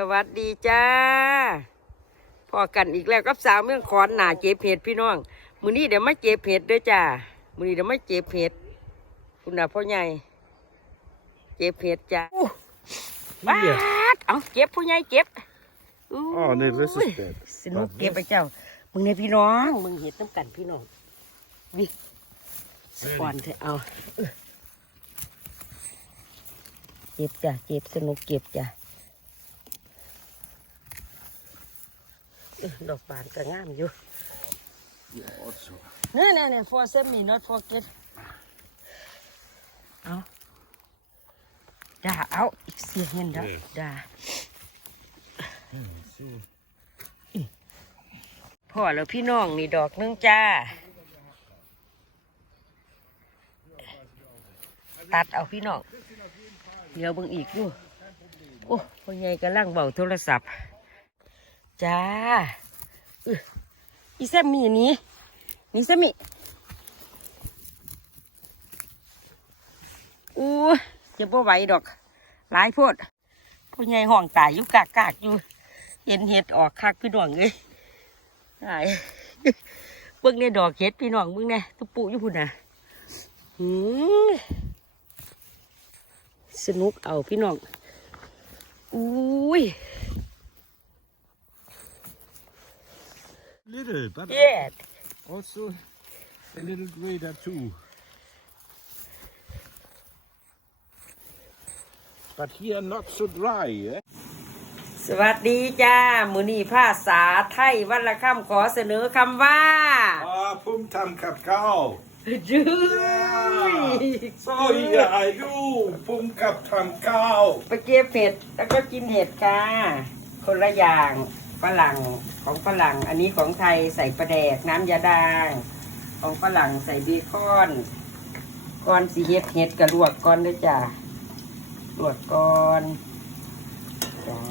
สวัสดีจ้าพอกันอีกแล้วกับสาวเมืองขอนหนาเจ็บเห็ดพี่น้อง มือนี้เดี๋ยวมาเจ็บเห็ดเด้วยจ้ามือนี้เดี๋ยวมาเจ็บเห็ดคุณน่ะพ่อใหญ่ เจ็บเห็ดจ้าบ้าดเอาเจ็บพ่อใหญ่เจ็บ Oh, nee, this is dead. สนุกเก็บไปเจ้า มึงเนี่ยพี่น้อง มึงเห็ดน้ำกันพี่น้องวิสปอนเถอะเอาเออเก็บจ้ะเก็บสนุกเก็บจ้ะเออ ดอกบานก็งามอยู่ Also, เนี่ยเนี่ยเนี่ย for send me not forget เอาด่าเอาอีกเสียงเห็นด่าด่า so. พ่อแล้วพี่น้องนี่ดอกหนึงจ้า ตัดเอาพี่น้อง เดี๋ยวเบิ่งอีกอยู่โอ้พ่อใหญ่กำลังเบาโทรศัพท์ จ้าอีแซมมี่นี่นี่แซมมี่อู้จะบ่ไหวดอก หลายโพดพ่อใหญ่ห้องตายอยู่กากากอยู่ เห็นเห็ดออกคักพี่น้องเลยตายเบิ่งในดอกเห็ดพี่น้องเบิ่งในตุปูอยู่พุ่นน่ะหืมสนุกเอาพี่น้องอุ้ย Little, but เย็ด also a little greater too. But here not so dry, eh? สวัสดีจ้า มือนีภาษาไทยวันละคำขอเสนอคำว่า Ah, pum tam kakao. จื้อ So hier, I do. Pum kap tam kao. ไปเก็บเห็ดแล้วก็กินเห็ดค่ะ คนละอย่าง ฝรั่งของฝรั่ง อันนี้ของไทยใส่ปลาแดกน้ำยาดาง ของฝรั่งใส่เบคอนก้อนสีเห็ดเห็ดกับลวกก้อนด้วยจ้าลวกก้อนจ้า